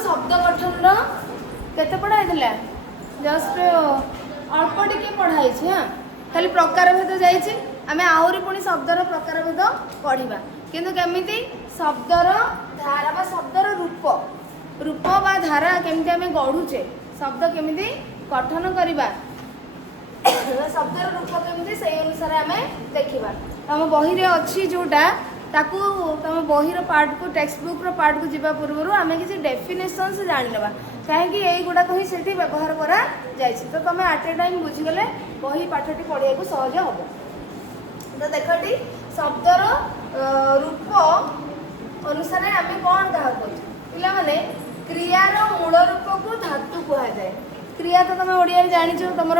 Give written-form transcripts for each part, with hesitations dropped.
शब्द गठन केते पढ़ाई जस्ट अल्प टिके पढ़ाई हाँ खाली प्रकार भेद जाइए आम आहरी पुणी शब्दर प्रकार भेद पढ़ा किंतु केमिति शब्दर धारा बा शब्दर रूप रूप बा धारा केमिति आम गढ़ुचे शब्द केमिति गठन करवा शब्दर रूप केमिति से अनुसार आम देखा तुम बही अच्छी जोटा ताकू तुम बहीर पार्ट को टेक्स्ट बुक रो पार्ट को जीवा पूर्व आम किसी डेफिनेशन से जान लेवा कहीं यही गुड़ाक ही से व्यवहार करा तो तुम आट ए टाइम बुझीगले बही पाठटी पढ़िया को सहज हम तो देखटी शब्दर रूप अनुसार आम कौन क्या पे क्रियार मूल रूप को धातु कह जाए क्रिया तो तुम ओडिया जानी तुम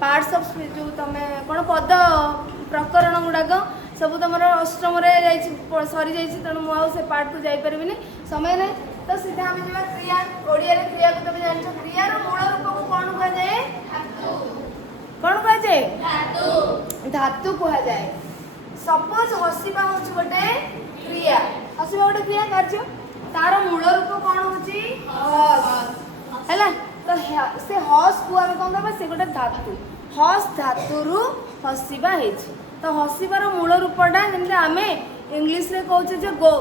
पार्ट्स ऑफ जो तुम कौन पद प्रकरण गुड़ाक सब तुम अष्टम सरी जाइए तेणु मुझे पार्ट को जापर समय ना तो सीधा आम जा क्रिया ओडिया क्रिया को तुम जान क्रियार मूल रूप को कौन कह जाए कौन कह जाए धातु कह जाए सपोज हसवा हूँ गोटे क्रिया हसवा गोटे क्रिया कार्य तार मूल रूप कौन है तो से हस को आम कौन दबा से गोटे धातु हस धातु हसवा तो हसबार मूल रूपटा जमी आम इंग्लीश रे कहचे गो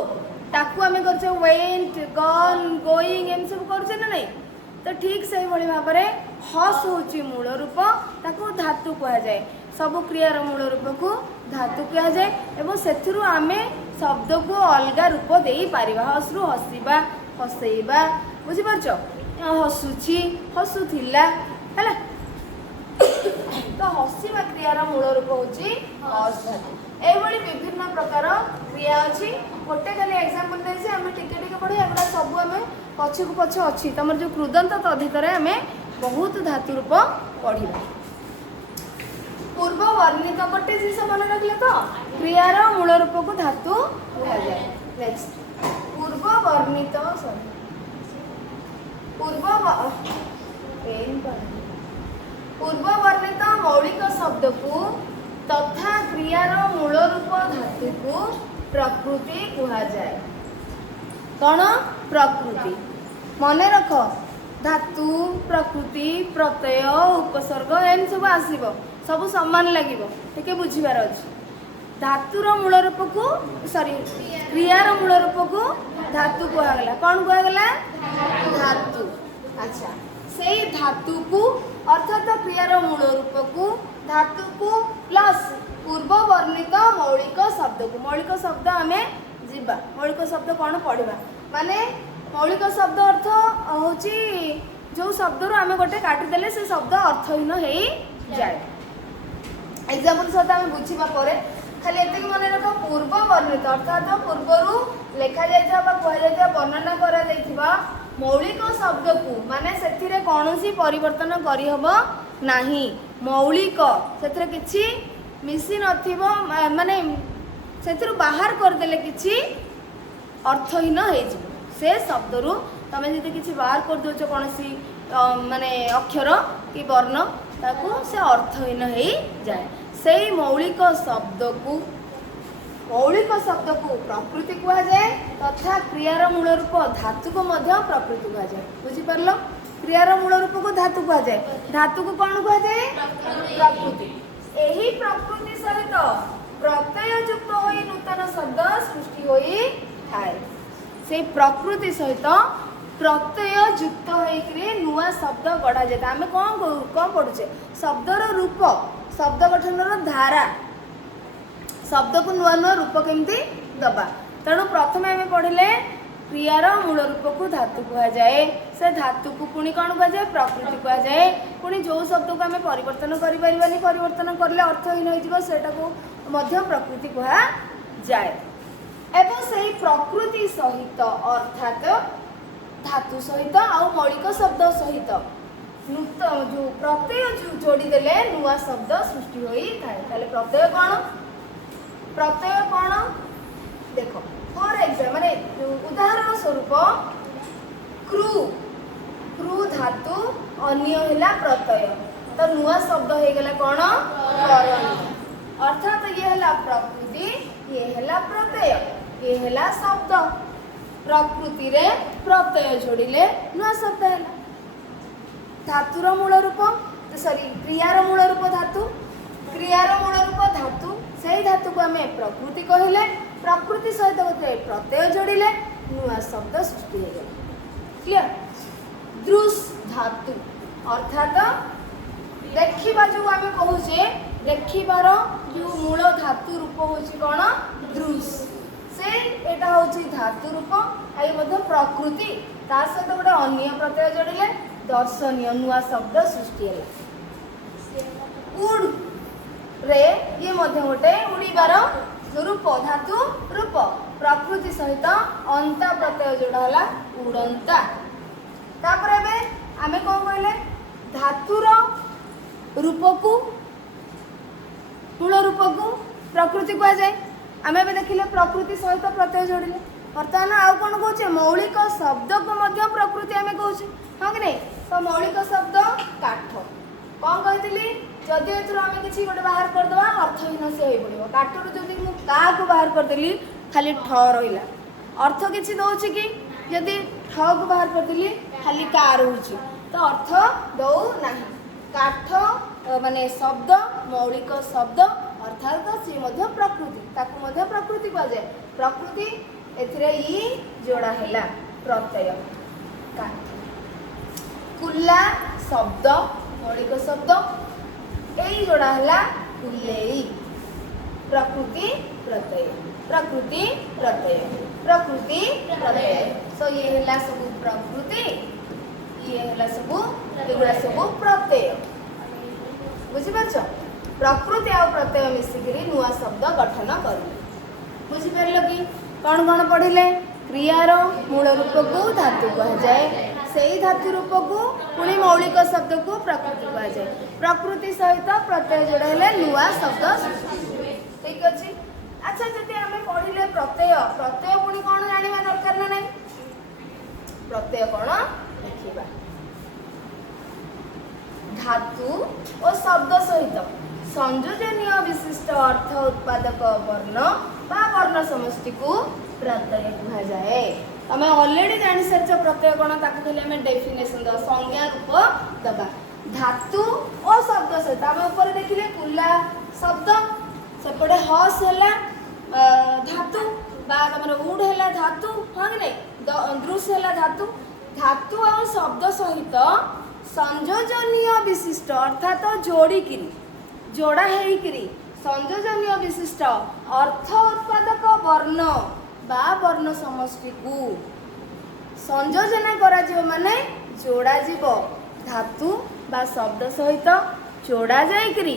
ताकू आम कर वेंट गन गोइंग एम सब करुचे ना नहीं तो ठीक से भाव में हस हूँ मूल रूप ताकू धातु कह जाए सब क्रियार मूल रूप को धातु कह जाए और से आम शब्द को अलग रूप दे पार हस रु हसवा हसैबा बुझीपार हसुची हसुला है तो हसवा क्रियार मूल रूप हूँ हस धातु एभली विभिन्न प्रकार क्रिया अच्छी गोटे खाली एग्जांपल देसी आम टिके पढ़े एगुड़ा सब आम पछकू पछ अच्छी तुम जो कृदंत तद्धित आम बहुत धातु रूप पढ़ा पूर्व वर्णित गोटे जिस मन रखले तो क्रियार मूल रूप को धातु कह जाए नेक्स्ट पूर्व वर्णित पूर्व वर्णित मौलिक शब्द को तथा क्रियार मूल रूप धातु को प्रकृति कहा जाए कौन प्रकृति मन रख धातु प्रकृति प्रत्यय उपसर्ग एम सब आसब सब सामान लगे टे बुझार अच्छे धातुर मूल रूप को सॉरी क्रियार मूल रूप को धातु कहगला कौन कहगला धातु अच्छा से धातु को अर्थात क्रियार मूल रूप को धातु को प्लस पूर्व वर्णित मौलिक शब्द को मौलिक शब्द आम जीवा मौलिक शब्द कौन पढ़ा माने मौलिक शब्द अर्थ हूँ जो शब्द रू आम गोटे काटिदेले से शब्द अर्थहीन हो जाए एग्जाम्पल सहित आम बुझा खाली एति मन रख पूर्व वर्णित अर्थात पूर्वर लेखा जाता वर्णना करा मौलिक शब्द को माने से कौन परिवर्तन करहब नाही मौलिक से किछि मिसी नथिबो माने से बाहर करदेले किछि अर्थहीन हो से शब्द रु तमें जब किसी बाहर कर दौच कौन सी माने अक्षर कि वर्ण ताकू से अर्थहीन हो जाए से मौलिक शब्द को प्रकृति कह जाए तथा क्रियार मूल रूप धातु को प्रकृति कह जाए बुझीपार क्रियार मूल रूप को धातु कह जाए धातु को कौन कह जाए प्रकृति यही प्रकृति सहित प्रत्यय युक्त हो नूतन शब्द सृष्टि होई थाए से प्रकृति सहित प्रत्यय युक्त होकर नुआ शब्द गढ़ा जाए आम कौन पढ़ुचे शब्दर रूप शब्द गठन धारा शब्द को नुआ नुआ रूप केमती दबा तेणु प्रथम आम पढ़ले क्रियार मूल रूप को धातु कह जाए से धातु को पुणी कौन कह जाए प्रकृति कह जाए पुणी जो शब्द को आम परिवर्तन करें परिवर्तन करले अर्थहीन हो प्रकृति कह जाए एवं से प्रकृति सहित अर्थात धातु सहित आउ मौलिक शब्द सहित नूतन जो प्रत्यय जोड़ीदेले नुआ शब्द सृष्टि होता है प्रत्यय कौन देख फॉर एग्जाम्पल माने उदाहरण स्वरूप क्रू धातु अन्य है प्रत्यय तो नुआ शब्द हो गला कौन करण अर्थात ये है प्रकृति ये है प्रत्यय ये है शब्द प्रकृति रे प्रत्यय जोड़िले नुआ शब्द है। धातुर मूल रूप सॉरी क्रियार मूल रूप धातु, क्रियार मूल रूप धातु, से धातु को आम प्रकृति कहले, प्रकृति सहित गोटे प्रत्यय जोड़िले नुआ शब्द सृष्टि हो गला। क्लियर? दृश धातु अर्थात देखिबा जो आम कहूचे देखिबार जो मूल धातु रूप होची कोन दृश, से एटा होची धातु रूप आई मध्य प्रकृति ता सहित गोटे अन्य प्रत्यय जोड़िले दर्शनीय नुआ शब्द सृष्टि है। उड़ रे ये मध्य गोटे उड़ीबार रूप धातु रूप, प्रकृति सहित अंता प्रत्यय जोड़ा है उड़ंता। तापर एबे आमे कौन कहले धातुर रूप को मूल रूप को प्रकृति कह जाए। आमे एबे देखिले प्रकृति सहित प्रत्यय जोड़िले, बर्तमान आउ कौन कहूचे मौलिक शब्द को मध्य प्रकृति आमे कहूचे, हाँ कि नहीं? तो मौलिक शब्द काठ कौन कहती जदि एम किसी गोटे बाहर करदे अर्थहीन से हो पड़ो। काठर जदि मुझे बाहर करदेली खाली ठ रहा अर्थ किसी दौर कि जदि ठ को बाहर करदेली खाली का रोचे तो अर्थ दौ ना। काठ माने शब्द मौलिक शब्द अर्थात सी प्रकृति ताकू प्रकृति कह जाए। प्रकृति एथिरे ई जोड़ा है प्रत्यय। कुला शब्द मौलिक शब्द यही जोड़ा है कुलेई, प्रकृति प्रत्यय, प्रकृति प्रत्यय, प्रकृति प्रत्यय। सो ये है सब प्रकृति, ये है सब एगुड़ा सब प्रत्यय। बुझिपारछ? प्रकृति आ प्रत्यय मिसिकरी नुआ शब्द गठन करिले। बुझिपारल कि कौन कौन पढ़िले? क्रियार मूल रूप को धातु कह जाए, से धातु रूप को पुणी मौलिक शब्द को प्रकृति कह जाए। प्रकृति सहित प्रत्यय जोड़ा है नुआ शब्द। ठीक अच्छे। अच्छा जब आम पढ़िले प्रत्यय, प्रत्यय पुणी कौन जाना दरकार ना नहीं? प्रत्यय कौन देखा धातु और शब्द सहित संयोजनीय विशिष्ट अर्थ उत्पादक वर्ण बा वर्ण समष्टि को प्रत्यय कह जाए। तमें ऑलरेडी जानी सारछ प्रत्यय कौन ताकू खाली आम डेफिनेशन दबा संज्ञा रूप दबा। धातु और शब्द सहित आम ऊपर देखिले कुला शब्द सेपटे हस है धातु बा तुम उड है धातु, हाँ कि नहीं? दृश्य है धातु। धातु और शब्द सहित संयोजनीय विशिष्ट अर्थात जोड़िकी जोड़ा होइकरी संयोजनीय विशिष्ट अर्थ उत्पादक वर्ण बा वर्ण समष्टि को संयोजन करा जिवो माने जोड़ा जीव धातु बा शब्द सहित जोड़ा जाइकरी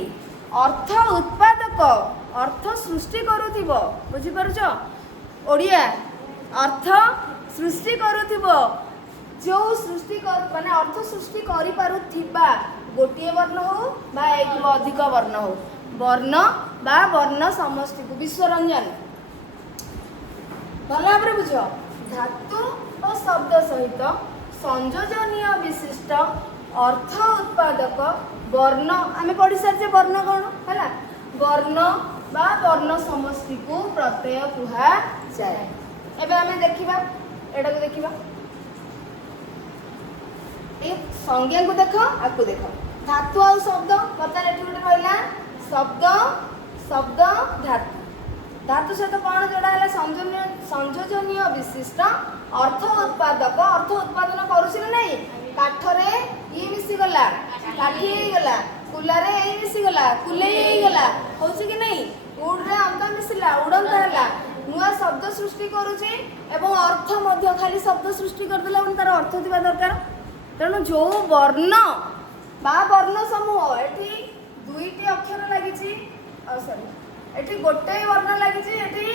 अर्थ उत्पादक अर्थ सृष्टि करुथिबो। बुझि पारुछ? ओडिया अर्थ सृष्टि करुथिबो जो सृष्टि माने अर्थ सृष्टि करि पारुथिबा गोटे वर्ण हो बा एक अधिक वर्ण हो, वर्ण बा वर्ण समष्टि को विश्वरंजन भल भाव बुझ। धातु और शब्द सहित संयोजनीय विशिष्ट अर्थ उत्पादक वर्ण आम पढ़ी सारी वर्ण कौन है? वर्ण बा वर्ण समष्टि को प्रत्यय कुहा जाए। एबे आम देखिबा एटा को देखिबा ए संज्ञा को देख आकु देख धातु और शब्द बर्तमान एठी गोटे रहिला शब्द शब्द धातु धातु सहित कौन जोड़ा है संयोजनीय विशिष्ट अर्थ उत्पादक अर्थ उत्पादन करुछि ना नहीं? काठरे ये मिसी गला काठी गला कुलारे ये मिसी गला कुले गला होछि कि नहीं? उड़रे अंत मिसिला उड़ंता हला नुआ शब्द सृष्टि करुछि एवं अर्थ मध्य खाली शब्द सृष्टि कर देला तार अर्थ दिबा दरकार। तेणु जो वर्ण बा वर्ण समूह एठी दुईटी अक्षर लागिछि सॉरी एठी गोटे वर्ण लागिछि एठी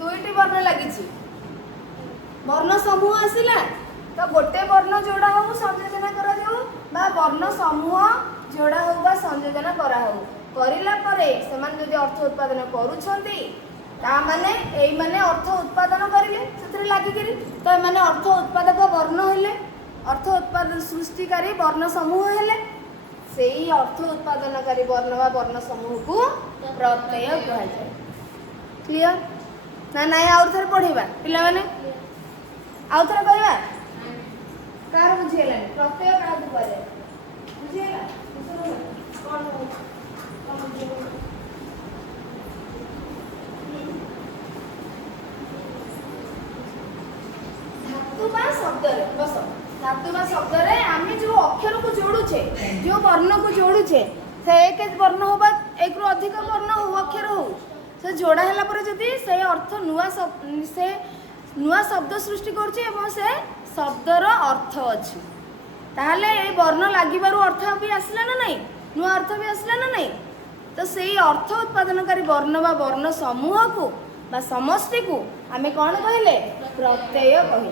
दुईटी वर्ण लागिछि वर्ण समूह आसिला तो गोटे वर्ण जोड़ा हो संयोजन करा जाऊ बा वर्ण समूह जोड़ा हो बा संयोजन करा हो करिला परे सेमान जदि अर्थ उत्पादन करूछंती ता माने एई माने अर्थ उत्पादन करिले सेतरे लागि करी तो माने अर्थ उत्पादक वर्ण हेले अर्थ उत्पादन सृष्टिकारी वर्ण समूह हेले सेही अर्थ उत्पादनकारी वर्ण बा वर्ण समूह को प्रत्यय कहा जाए। क्लियर ना? नाइ आउर थरे पढ़िबा पिला माने आउ थोड़ा कहवा कार बुझीगला प्रत्यय क्या कह बुझीगला कौन धातु बा शब्द रे बस धातु बा शब्द रे आमे जो अक्षर को जोड़ुछे जो वर्ण को जोड़ुछे से एक वर्ण होबा एक रु अधिक वर्ण हो अक्षर हो से जोड़ा हैला पर जदी से अर्थ नुआ शब्द सृष्टि करछे एवं से शब्दर अर्थ अछि ताहले ए वर्ण लागिबारु अर्थ भी आसला ना नहीं नुआ अर्थ भी आसला ना नहीं तो सेही अर्थ उत्पादनकारी वर्ण बा वर्ण समूह को बा समष्टि को आमे कोन कहले प्रत्यय कहले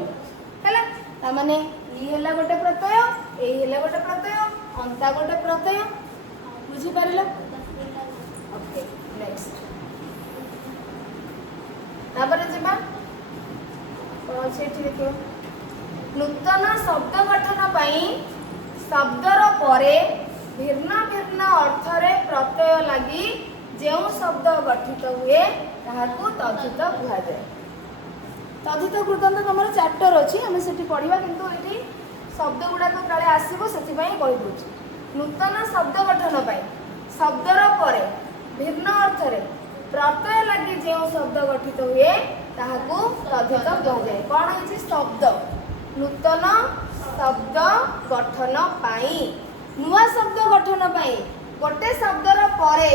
हैला ता माने ई हैला गोटे प्रत्यय ए हैला गोटे प्रत्यय अंता गोटे प्रत्यय बुझी पारिलो ओके नेक्स्ट तापर जेबा सेठी देखो नूतन शब्द गठन पाई शब्दर परे भिन्न भिन्न अर्थ रे प्रत्यय लगी जो शब्द गठित हुए ताहाकू तद्धित कहा जाए तद्धित कृतंत तुम चैप्टर अच्छी आम से पढ़ा किंतु ये शब्द गुड़ाक काले आसो से कही दूसरी नूतन शब्द गठन पाई शब्दर परे भिन्न अर्थ रे प्रत्यय लगी जो शब्द गठित हुए ताहाकू तद्धित कहा जाए कौन है शब्द नूतन शब्द गठन पाई नुआ शब्द गठन पाई गोटे शब्दर परे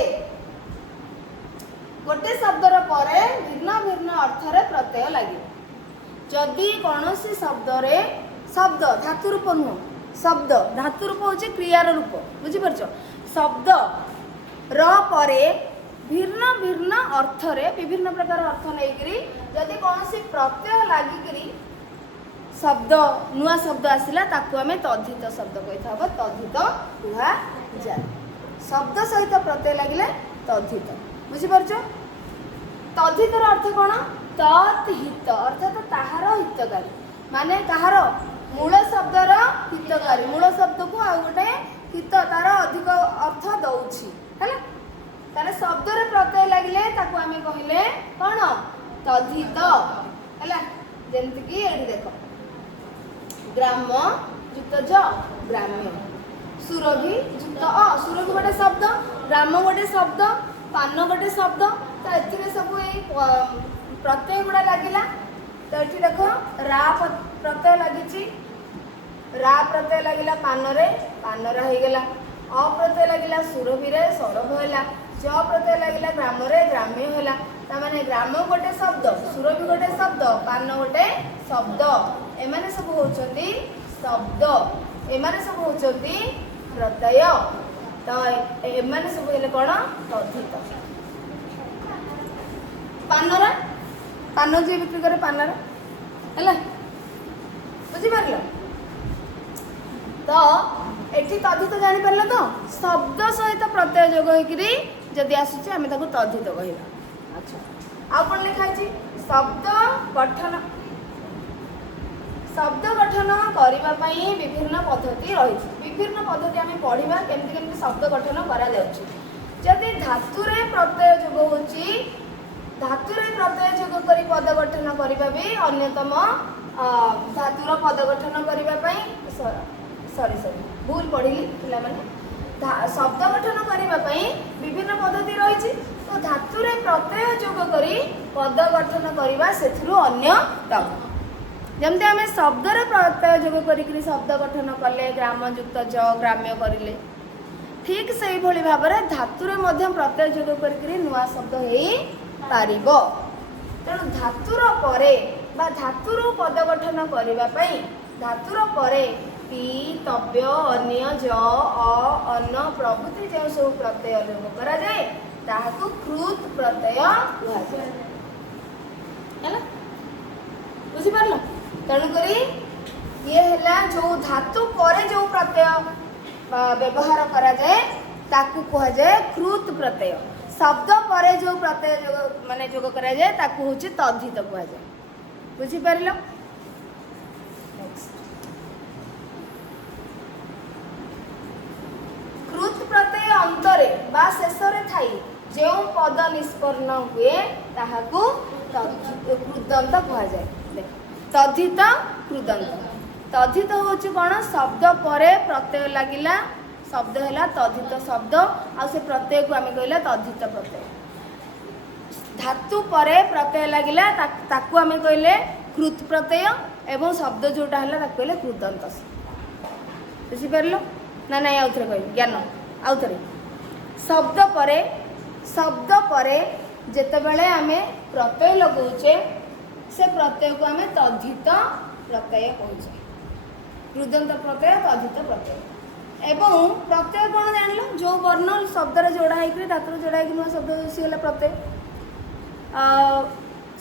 भिन्न भिन्न अर्थ रे प्रत्यय लगे जदि कौनसी शब्द रे शब्द धातु रूप नुह शब्द धातु रूप होचे क्रियार रूप बुझी परछ शब्द र परे भिन्न भिन्न अर्थ रे विभिन्न प्रकार अर्थ लेकरी जदि कौनसी प्रत्यय लागिकरी शब्द नुआ शब्द आसिला ताकू आमे तद्धित शब्द कहि थाबो तद्धित कुहा जाय शब्द सहित प्रत्यय लागिले तद्धित बुझी परछ तद्धितर अर्थ कोन तद्हित अर्थात ताहार हितकारी माने ताहार मूल शब्दर हितकारी मूल शब्द को आ गोटे हित तार अधिक अर्थ दउछि हैला तारे शब्द रे प्रत्यय लागिले ताकू आमे कहिले कोन तद्धित हैला जेंति कि एठी देखो ग्राम युक्त ज ग्राम्य सुरभि युक्त अ सुरभि गोटे शब्द ग्राम गोटे शब्द पान गोटे शब्द तो एथिरे सब ए प्रत्यय गुड़ा लागिला तो एठी देखो रा प्रत्यय लागिची रा प्रत्यय लागिला पानरा हो गला अ प्रत्यय लागिला सुरभि रे सरभ होला ज प्रत्यय लागिला ग्राम रे ग्राम्य होला ता माने ग्राम गोटे शब्द सुरभि गोटे शब्द पान गोटे शब्द एमाने सब होचंती शब्द एमाने सब होचंती प्रत्यय तो एमाने सब हेले कोन तद्धित पानरा पान जे बिक्री करे पानरा हैला बुझी पारलो तो एठी तद्धित जानि पारलो तो शब्द सहित प्रत्यय जोग होइकरी जदि आसुची आमे ताको तद्धित कहिबा अच्छा आ कोन लिखा छी शब्द गठन करबा पई विभिन्न पद्धति रही विभिन्न पद्धति आमे पढ़िबा केमति केमति शब्द गठन करा जाउची जदि धातु रे प्रत्यय जोग होची धातु रे प्रत्यय जोग करी पद गठन करबा भी अन्यतम धातुर पद गठन करबा पई सॉरी भूल पढ़िली पिला माने शब्द गठन करबा पई विभिन्न पद्धति रही तो धातु रे प्रत्यय जोग करी पद गठन करबा सेथिरु अन्यतम जमते आमे शब्द रे प्रत्यय जोग करी शब्द गठन कले ग्राम युक्त ज ग्राम्य करिले ठीक सही भली भाबरे धातु रे मध्यम प्रत्यय जोग करी नुआ शब्द हेई पारिबो तेणु धातुर परे बा धातुर पद गठन करबा पई धातुर परे पी तव्य अन्य ज अ अन्न प्रभृति जो सब प्रत्यय जोग करा जाए ताहाकू कृत प्रत्यय कुहा जाए हैला बुझी पारलो तेणु करी ये हैला जो धातु परे जो प्रत्यय व्यवहार करा जाए ताकू कहा जाए कृत प्रत्यय शब्द परे जो प्रत्यय जोग माने जोग करा जाए ताकू होची तद्धित कहा जाए बुझी पारलो कृत प्रत्यय अंतरे बा शेषरे थाई जो पद निष्पन्न हुए ताहाकू कृदंत कहा जाए तद्धित कृदंत तद्धित होची कौन शब्द परे प्रत्यय लागिला शब्द है तद्धित शब्द आ से प्रत्यय को आम कहला तद्धित प्रत्यय धातु परे प्रत्यय लागिला ताकू आम कहले कृत प्रत्यय एवं शब्द जोटा है ताकू कहले कृदंत बुझिपार ना ना आउ थे कह ज्ञान आउ थे शब्द परे जेतेबेले आमे प्रत्यय लगाऊचे से प्रत्यय को आमे तद्धित प्रत्यय कहूचे कृदंत प्रत्यय तद्धित प्रत्यय एवं प्रत्यय कौन जान जो वर्ण शब्द जोड़ा होकर धातु जोड़ा हो शब्द सी प्रत्यय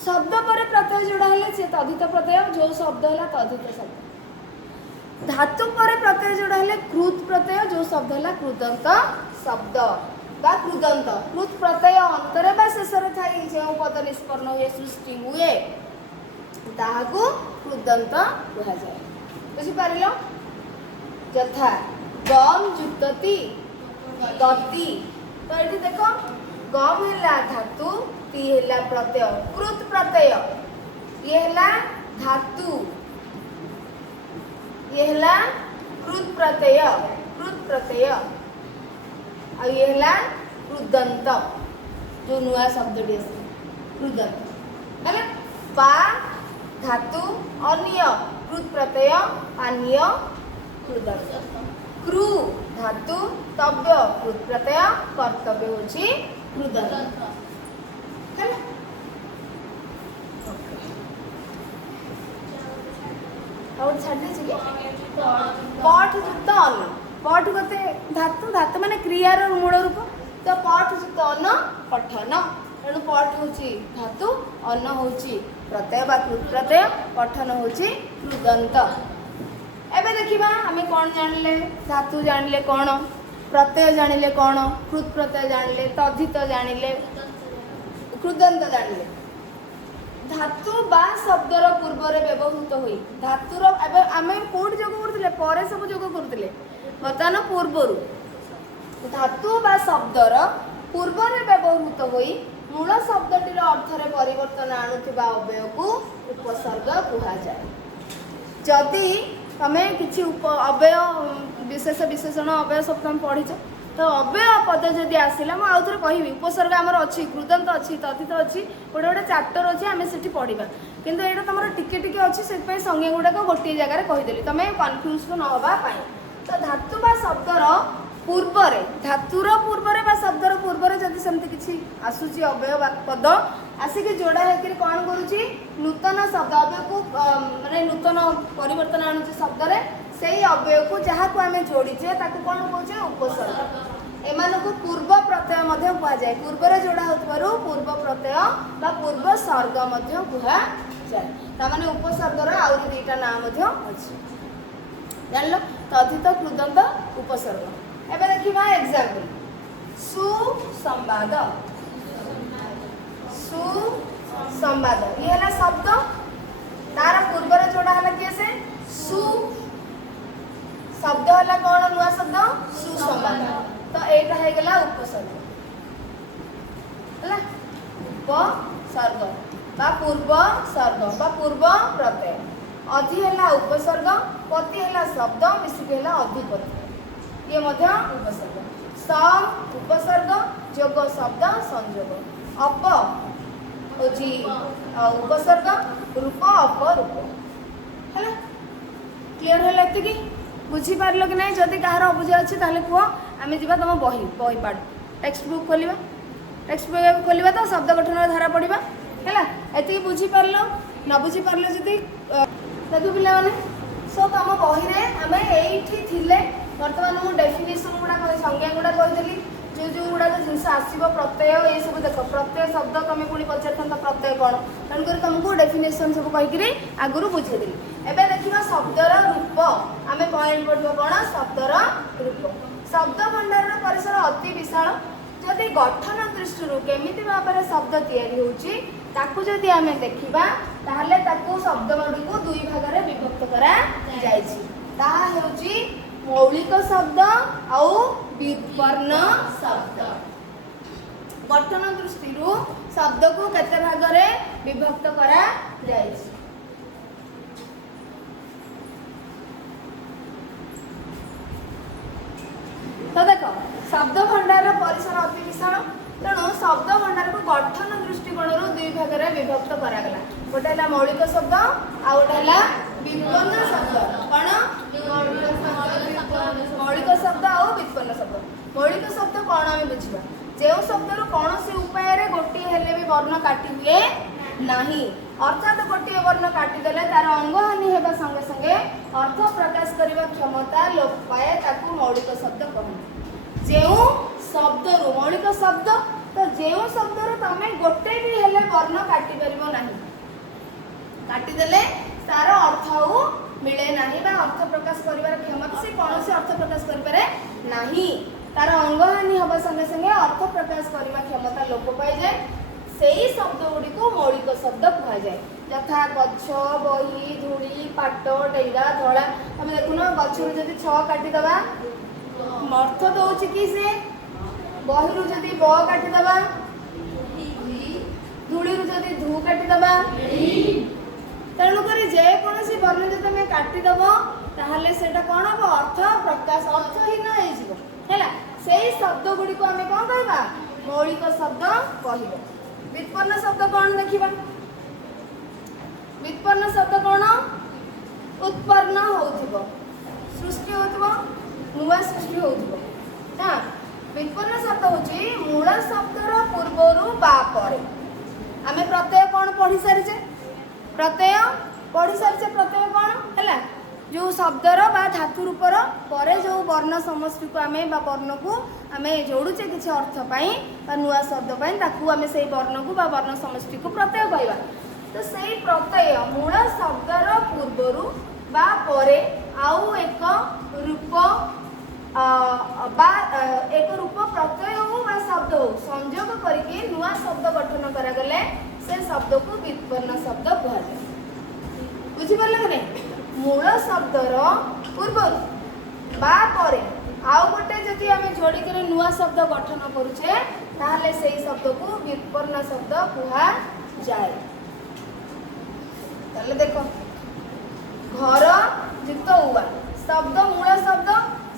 शब्द पर प्रत्यय जोड़ा है सी तद्धित प्रत्यय जो शब्द है तद्धित शब्द धातु पर प्रत्यय जोड़ा है कृत प्रत्यय जो शब्द है कृदंत शब्द बा कृदंत कृत प्रत्यय अंतरे बा शेषरे थाई जो पद निष्पन्न हुए सृष्टि हुए ताहाकू कृदंत कहा जाए बुझिपार यथा गम जुतति गति तो ये देख गम है धातु ती है प्रत्यय कृत प्रत्यय ये है धातु ये है कृत प्रत्यय आ ये है कृदंत जो नुआ शब्द कृदंत है पा धातु अन्य कृत प्रत्यय पानीय कृदंत कृ धातु तव्य कृत प्रत्यय कर्तव्य होची कृदंत है और छाड़ी छी पठ युक्त अन्न पठ गते धातु धातु माने क्रियार मूल रूप तो पठ युक्त अन्न पठन तेणु पठ होची धातु अन्न होची प्रत्यय बा कृत प्रत्यय पठन होची कृदंत एबे देखिबा हमें कौन जानले धातु जानले कौन प्रत्यय जानले कौन कृत प्रत्यय जानले तद्धित जानले कृदंत जानले धातु बा शब्दर पूर्वर व्यवहृत हुई धातुर आम कौट जोग करते पर सब जोग करते बर्तमान पूर्वर धातु बा शब्दर पूर्वर व्यवहृत हुई मूल शब्दटीर अर्थरे परिवर्तन आणुथिबा अव्यय को उपसर्ग कहा जाए जदि तमें किसी अव्यय विशेष विशेषण अव्यय सब तुम पढ़ीच तो अव्यय पद जदि आसला मुझे आउ थे कहि उपसर्ग आमर अच्छी कृदंत अच्छी तद्धित अच्छी गोटे गोटे चैप्टर अच्छी आम से पढ़ा किंतु यहाँ तुम टिके टिके अच्छी से संज्ञा गुड़ाक गोटे जगार कहीदेली तुम कन्फ्यूज न होगापाई तो धातु बा शब्दर पूर्वरे धातुर पूर्वरे बा शब्दर पूर्वरे जदि सेमती किसी आसूची अव्यय पद आसिक जोड़ा होकर कौन करुच्ची नूतन शब्द अव्यय को माने नूतन परिवर्तन आणुचे शब्द से अव्यय को जहाँ को आम जोड़ीचे ताको कौन कहे उपसर्ग एमानकु पूर्व प्रत्यय मध्य कहुए पूर्वर जोड़ा होतबारु पूर्व प्रत्यय बा पूर्व सर्ग मध्य कहुए तामाने उपसर्गर आउरी दुईटा नाम मध्य अछि जानलो तद्धित कृदंत उपसर्ग एबे देखिबा एग्जांपल सुसंवाद सुसंवाद ये है शब्द तार पूर्वर जोड़ा है किए से सु शब्द है कौन नुआ शब्द सुसंवाद तो एटा है गला उपसर्ग है उपसर्ग बा पूर्व सर्ग बा पूर्व प्रत्यय अधि है उपसर्ग पति है शब्द मिसिक है अधिपति ये मध्य उपसर्ग सम उपसर्ग जोग शब्द संयोग अप होची उपसर्ग रूप अपरूप है क्लियर है एति बुझी पारल कि नहीं जदि कहार अबुझ अच्छी ताहले कह आम जा तुम बही बही पाठ टेक्स्ट बुक खोलिबा टेक्स्ट बुक खोलिबा तो शब्द गठन धारा पढ़ा है एति बुझी पारल न बुझी पारल जदि देखो पिला माने सो तुम बही रे आम एठी थिले वर्तमान मु डेफिनेशन गुडा संज्ञा गुडा कहीदेली जो जो गुड़ाक जिनस आसो प्रत्यय ये सब देख प्रत्यय शब्द तुम पुणी पचार प्रत्यय कौन तेणुक तुमको डेफिनेशन सब कहीकि आगुरी बुझेदेली एवं देखा शब्दर रूप आम पॉइंट पढ़ा कौन शब्दर रूप शब्द भंडार परिसर अति विशाल जदि गठन दृष्टि केमिति भाव में शब्द या आम देखा ताहले ताकू शब्द गुड़ी को दुई भाग में विभक्त करा मौलिक शब्द आउ व्युत्पन्न शब्द गठन दृष्टि शब्द को केते भाग में विभक्त करा शब्द भंडार परिसर अति विशाल तेणु शब्द भंडार को गठन दृष्टिकोण दुई भाग में विभक्त करागला गोटे है मौलिक शब्द आ गोटे है व्युत्पन्न शब्द कौन मौलिक शब्द आउ व्युत्पन्न शब्द मौलिक शब्द कौन आम बुझा जो शब्द कौन से उपाय गोटे हेले भी वर्ण काटी हुए नहीं अर्थात गोटे वर्ण काटिदेले तार अंगहानि होगा संगे संगे अर्थ प्रकाश करने क्षमता लोप पाए ताकू मौलिक शब्द कहते जो शब्द मौलिक शब्द तो जो शब्द तुम गोटे भी हेले वर्ण काटी पार ना काटिदेले तार अर्थ आउ मिले नहीं अर्थ प्रकाश कर क्षमता से कौन से अर्थ प्रकाश करें नहीं तार अंगहानि होगा संगे संगे अर्थ प्रकाश करने क्षमता लोप पाई जाए से ही शब्द गुड़ी को मौलिक शब्द कह जाए यथा गछ बही धूली पाट डेगा धड़ा तुम देखुन गछ जब छ काटिदबा अर्थ दौर कि से बही जदि ब काटिदबा धूली जदि धू काटिदबा तेणुक जेकोसी वर्ण जो तुम काटिदब ताहले सेटा कौन हम अर्थ प्रकाश अर्थहीन है से शब्द गुड़ी को आम कौन कहवा मौलिक शब्द कह व्युत्पन्न शब्द कौन देखा व्युत्पन्न शब्द कौन उत्पन्न हो सृष्टि हो नुआ सृष्टि हो व्युत्पन्न शब्द हूँ मूल शब्दर पूर्वर बापर आम प्रत्यय कौन पढ़ी सारी प्रत्यय पढ़ी सारी प्रत्यय कौन है जो शब्दर बा धातु रूपर पर जो वर्ण समष्टि को आम वर्ण को आम जोड़ुचे किसी अर्थ नुआ शब्द आम से वर्ण को वर्ण समष्टि को प्रत्यय कहवा तो से प्रत्यय मूल शब्दर पूर्वर बा परे आउ एक रूप एक रूप प्रत्यय हो शब्द हो संयोग करके नुआ शब्द गठन करागले से शब्द को व्युत्पन्न शब्द कहुए बुझिपारे कि नहीं मूल शब्दर पूर्वर बा परे आउ गोटे जदि आम जोड़िक नुआ शब्द गठन करुचे ताहले से शब्द को व्युत्पन्न शब्द कहा जाए ताहले देखो घर युक्त उआ शब्द मूल शब्द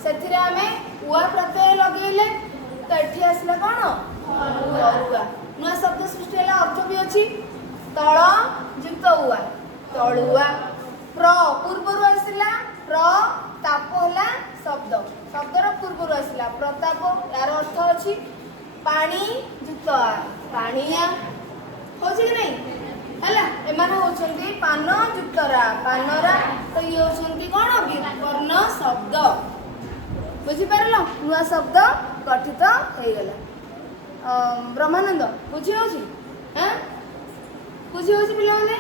से आम उआ प्रत्यय लगेले तो ये आसला कौन घरुआ नुआ शब्द सृष्टि अर्थ भी अच्छी तल युक्त उआ तलुआ प्र पूर्वर आसला प्रताप है शब्द शब्दर पूर्वर आसला प्रताप यार अर्थ अच्छी पानी युक्त पानिया हो नहीं है एम होती पान युक्तरा पानरा तो ये होती कौन व्युत्पन्न शब्द बुझीपार नुआ शब्द गठित हो गला ब्रह्मानंद बुझी हाँ बुझी हो पे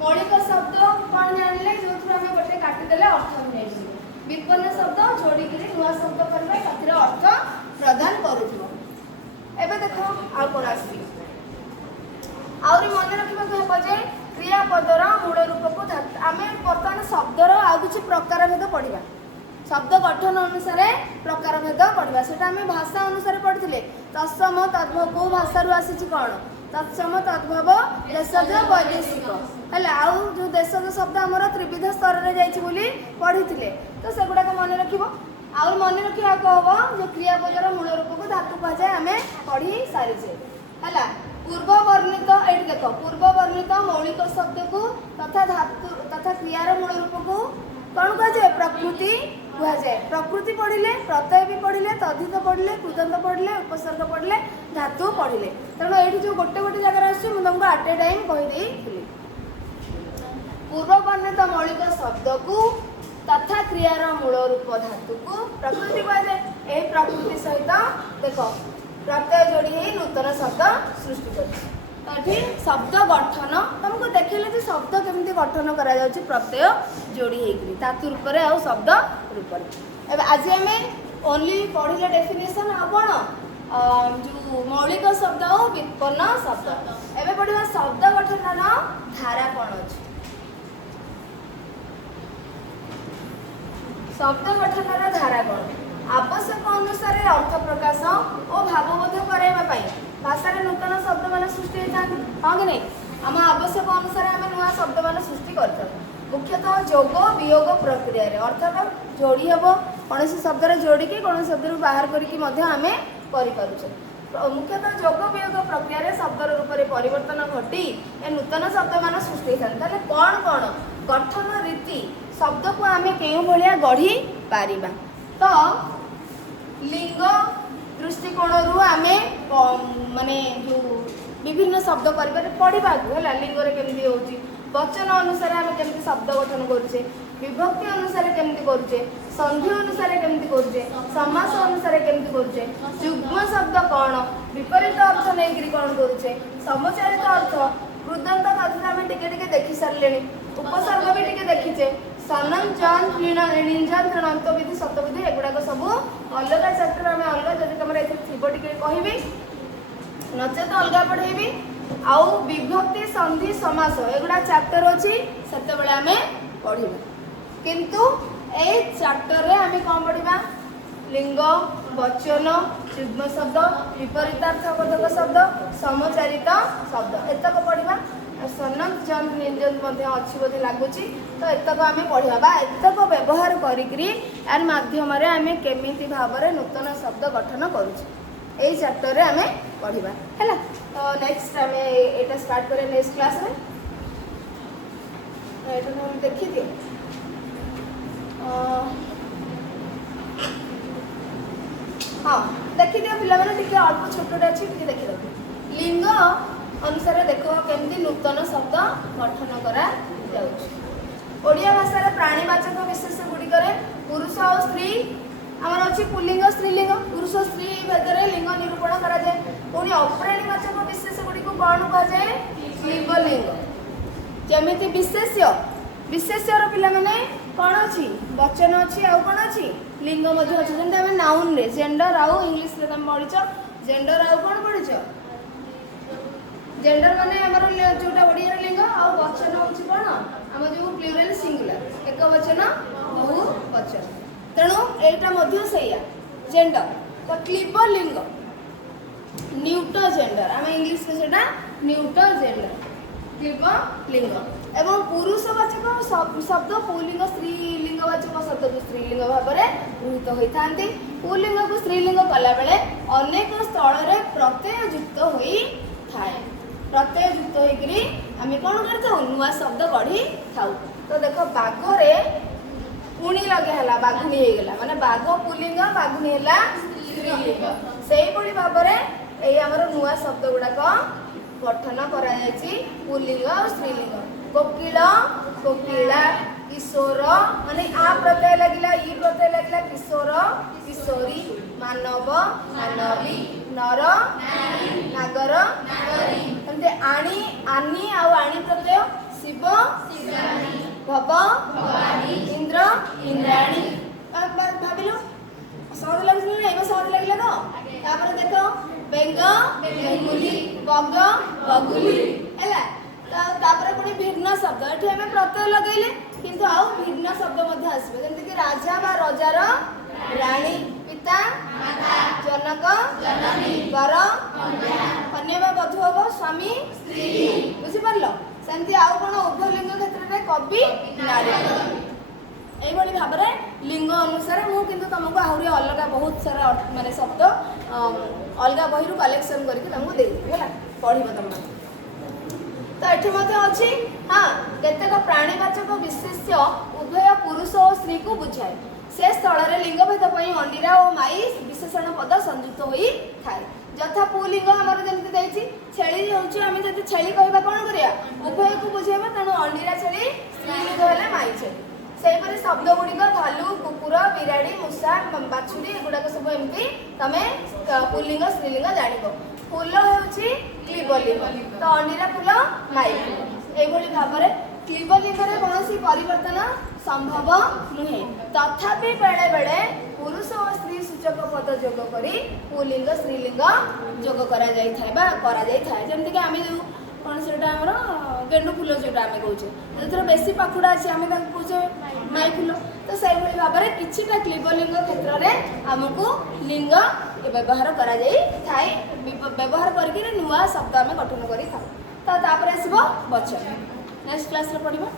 मौलिक शब्द कौन जानिले जो आम गोटे काटिदेले अर्थ मिल व्युत्पन्न शब्द जोड़िक नुआ शब्द करवा साथी अर्थ प्रदान करूँ एबे देख आ कौन आस मन रखा जे क्रियापदर मूल रूप को आम बर्तमान शब्दर आउ कि प्रकार भेद पढ़ा शब्द गठन अनुसार प्रकार भेद पढ़ा से आम भाषा अनुसार पढ़ी तत्सम तद्भव कौ भाषारू आसी कौन तत्सम तद्भव देशज वैदेशिक है आउ जो देशज शब्द आमर त्रिविध स्तर में जाइए पढ़ी तो सेगुड़ाक मन रख आउ मन रखा कह जो क्रियापदर मूल रूप को धातु कहुए आम पढ़ी सारीचे है पूर्व वर्णित ये देख पूर्व वर्णित मौलिक शब्द को तथा धातु तथा क्रियार मूल रूप को कौन कहुए प्रकृति कहुए प्रकृति पढ़ले प्रत्यय भी पढ़ले तद्धित पढ़ले कृदंत पढ़ले उपसर्ग पढ़ले धातु पढ़ले तेणु ये जो गोटे गोटे जगह तुमको आट ए टाइम कहीदे पूर्व वर्णित मौलिक शब्द को तथा क्रियार मूल रूप धातु को प्रकृति कहुए यही प्रकृति सहित देख प्रत्यय जोड़ी ही नूतन शब्द सृष्टि कर शब्द गठन तुमको देखिले जो शब्द केमती गठन करा जाउछि प्रत्यय जोड़ी होगी धातु रूप में आउ शब्द रूप में आज आम ओनली पढ़िले डेफिनेशन आ कौन जो मौलिक शब्द और व्युत्पन्न शब्द एवं पढ़ा शब्द गठन धारा कौन अच्छी शब्द गठन धारा कौन आवश्यक अनुसार अर्थ प्रकाश और भावबोध कराइबा भाषा नूतन शब्द मान सृष्टि होता हाँ कि नहीं आम आवश्यक अनुसार आम नुआ शब्द मान सृष्टि कर मुख्यतः जोग वियोग प्रक्रिया अर्थात जोड़ी हम कौन शब्द जोड़ी कौन शब्द बाहर करके आम करें। मुख्यतः जोग वियोग प्रक्रिया शब्दर रूप में परिवर्तन घटी ए नूतन शब्द मान सृष्टि होता है। कौन कौन गठन रीति शब्द को आम क्यों भाया गढ़ी पारिबा। तो लिंग दृष्टिकोण रु आम माने जो विभिन्न शब्द कर पढ़ा है लिंगरे केमती हो वचन अनुसार आम केमती शब्द गठन करुचे विभक्ति अनुसार केमती करुचे संधि अनुसार केमती करुचे समास अनुसार केमती करुचे युग्म शब्द कौन विपरीत अर्थ नहीं कौन करुचे समचारित अर्थ कृदंत कथा आम टे देखी सारे उपसर्ग भी टे देखीचे सनन जन निंजन तृणंत विधि शब्दविधि एगुड़ाक सब अलग चैप्टर आम अलग जब तुम थी टे कहबी नचेत अलग पढ़ेबी आउ विभक्ति संधि समास एगुड़ा चैप्टर अच्छी से आम पढ़ा किंतु ए चैप्टर रे आम कौन पढ़ा लिंग वचन युग्म शब्द विपरीतार्थबोधक शब्द समचारित शब्द एतक पढ़ा सनन जन निंजन अच्छी बोधे लगुच तो एतक आम पढ़ा एतक व्यवहार यार माध्यम आम केमिति भाव में नूतन शब्द गठन करुचे यही चैप्टर रे आम पढ़ा है। तो नेक्स्ट आम ये स्टार्ट करें नेक्स्ट क्लास में देखी दिए हाँ देखी दियो पिला मैंने टिके अल्प छोटे अच्छी टिके देखी दो लिंग अनुसार देख केमती नूतन शब्द गठन करा ओडिया भाषा प्राणीवाचक विशेष गुड़िक पुरुष और स्त्री आमर अच्छी पुल्लिंग स्त्रीलिंग पुरुष स्त्री भेदरे लिंग निरूपण करा जाए पुणी अप्राणीवाचक विशेष गुड़ी को कौन कहुए क्लीबलिंग जमीती विशेष्य विशेष्यर पिला माने कौन अच्छी वचन अच्छी आउ कौन अच्छी लिंग अच्छी जमी आम नाउन रे जेंडर आउ इंग्लीश रे तुम पढ़िच जेंडर आउ कौन पढ़िच जेंडर माने आमर जोटा ओडिया लिंग आउ वचन होची कौन आम जो प्लूरल सिंगुलर एक वचन बहु वचन तेणु यहाँ से जेंडर तो क्लीबर लिंग न्यूटर जेंडर आम इंग्लीश में न्यूटर जेंडर क्लीबर लिंग एवं पुरुषवाचक शब्द पुलिंग स्त्रीलिंगवाचक शब्द को स्त्रीलिंग भाव में गृहीत होता है पुलिंग को स्त्रीलिंग कला बेले अनेक स्थल में प्रत्यय युक्त होता है प्रत्यय युक्त होकर आम कौन कर नुआ शब्द गढ़ी था। तो देख बाघरे पुणी लगे है बाघुणी हो गला माने बाघ पुलिंग बाघुणी है स्त्रीलिंग से भाव में आमर नुआ शब्द गुड़ाक गठन कर पुलिंग और स्त्रीलिंग कोकिल कोकिला किशोर माने आ प्रत्यय लगिला ई प्रत्यय लगिला किशोर किशोरी मानव मानवी नर नागर नागरी आणी आनी आउ आणी प्रत्यय शिव भव इंद्र इंद्राणी भाविल सहज लगे सहज लगे तो देख बेंग बेंगुली बग बगुली है पुणी भिन्न शब्द ये आम प्रत्यय लगेले किंतु आउ भिन्न शब्द आसबे जमीक राजा बा रजार राणी पिता जनक वर कन्या बा बधू हम स्वामी बुझीपार सेमती आउ कौन उभयलिंग क्षेत्र में कवि नारी यही भाव में लिंग अनुसार मुझे तुमको आहरी अलग बहुत सारा माने शब्द अलग बही कलेक्शन करके तुमको देदेवी है पढ़ तुम तो ये अच्छी हाँ केतेक प्राणीवाचक विशेष्य उभय पुरुष और स्त्री को बुझाए से स्थल में लिंगभेद अंडीरा और माई विशेषण पद संयुक्त होई थाए यथा पुलिंग आमर जमी छेली होम जब छेली कह कौन करा उभय को बुझेबा तेणु अंडीरा छेली स्त्रीलिंग है माई छेली से शब्द गुड़िक भालू कुकुर बिराड़ी मूषा बाछुरी एगुड़ाक सब एमती तुम पुलिंग स्त्रीलिंग जान फूल हूँ क्लीबलिंग तो अंडीरा फूल माई फूल यही भाव में क्लीबलिंग कौन परिवर्तन संभव नुहे तथापि बेले बेले पुरुष और स्त्री सूचक पद जोग कर पुलिंग स्त्रीलिंग जोग जमीक आम जो कौन से गेंडु फूल जोटा आम कहे जो बेसी पाखुड़ा अच्छे आम कहे माई फूल तो से भाव में किछिटा क्लीबलिंग क्षेत्र में आमको लिंग व्यवहार व्यवहार करके नुआ शब्द आम गठन कर आसब वचन नेक्स्ट क्लास पढ़ा